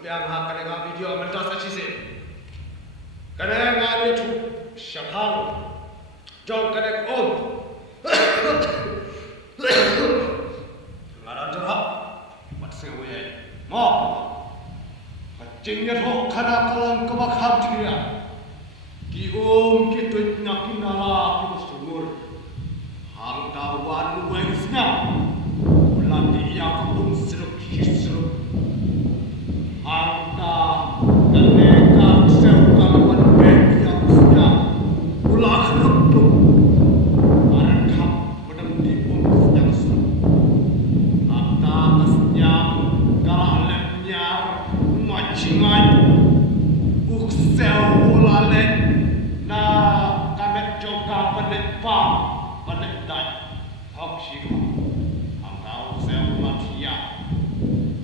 yang kena video mentas aja sih. Kena ngani tu syafang, jauh kena om. Ngaran cerah, mat sewe, mau. Kacingnya tu kena kalang kebakar dia. Kiom kita nyakin nala kita sumur. Hang tawan wensnya. Lagi yang kampung seruk seruk. Anta keneka seukan penbek yang senyap. Ulah kerupuk. Arakam penenti bungkus yang seruk. Anta kesenyap galaleknya macingan. Uksel ulalek na kamet joka penek pam penek dai. Hak syikha.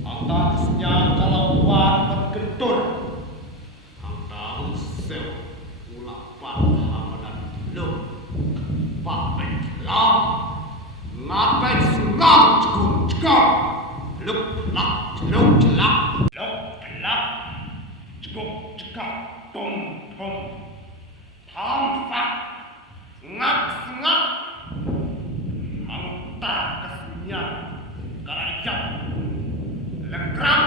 Angta kesnya kalau wan bergentur, angta usel ulapan hamadan lum, pakai lam, ngapain sungam cukup, luk celak, cukup cekak, tom, tampak, ngak, angta kesnya karayap. Lekram